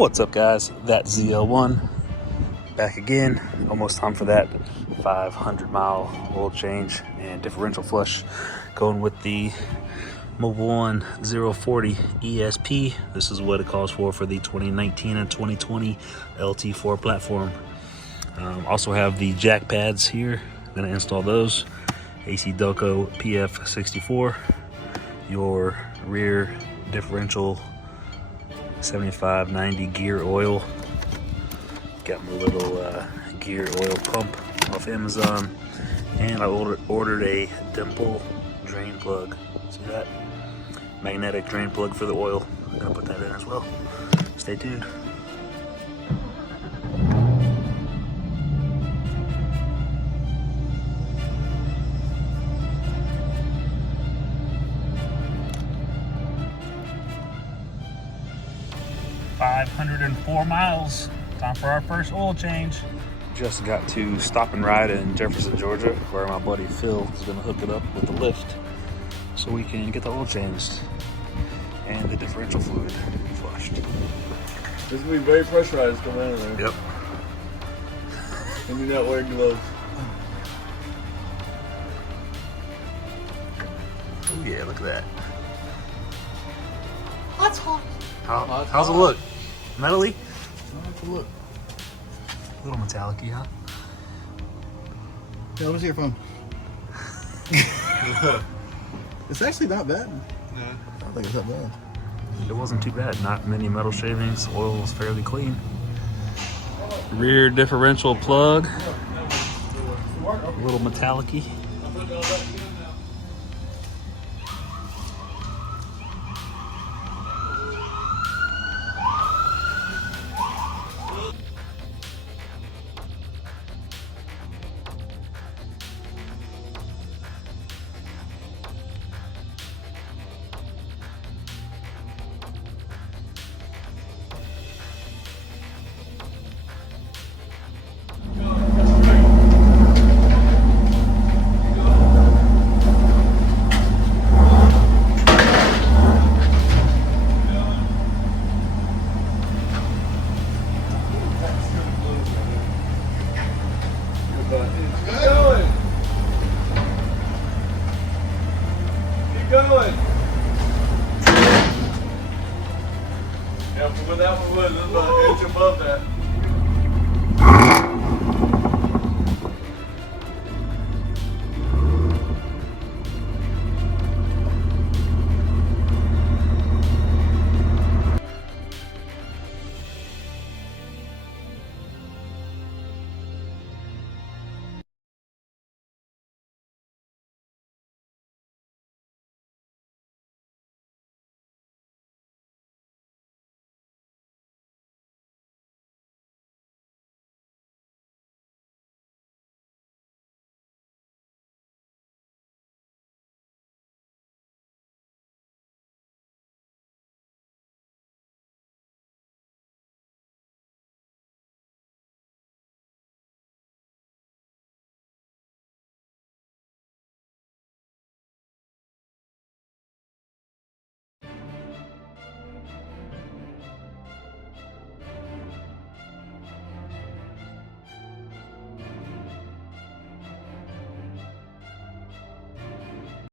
What's up, guys? That's Zl1 back again. Almost time for that 500-mile oil change and differential flush. Going with the Mobil 1 040 ESP. This is what it calls for the 2019 and 2020 LT4 platform. Also have the jack pads here. I'm gonna install those. AC Delco PF64. Your rear differential 75-90 gear oil. Got my little gear oil pump off Amazon, and I ordered a Dimple drain plug. See that? Magnetic drain plug for the oil. I'm gonna put that in as well. Stay tuned. $504 miles. Time for our first oil change. Just got to Stop and Ride in Jefferson, Georgia, where my buddy Phil is going to hook it up with the lift so we can get the oil changed and the differential fluid flushed. This is going to be very pressurized coming out of there. Yep. And you're not wearing gloves. Oh yeah, look at that. That's hot. How's it look? Metally? Let's look. A little metallic-y, huh? Yeah, let me see your phone. It's actually not bad. No. I don't think it's that bad. It wasn't too bad. Not many metal shavings. Oil was fairly clean. Rear differential plug. A little metallic-y. Going. Yeah, from where that one was, it was about an inch above that.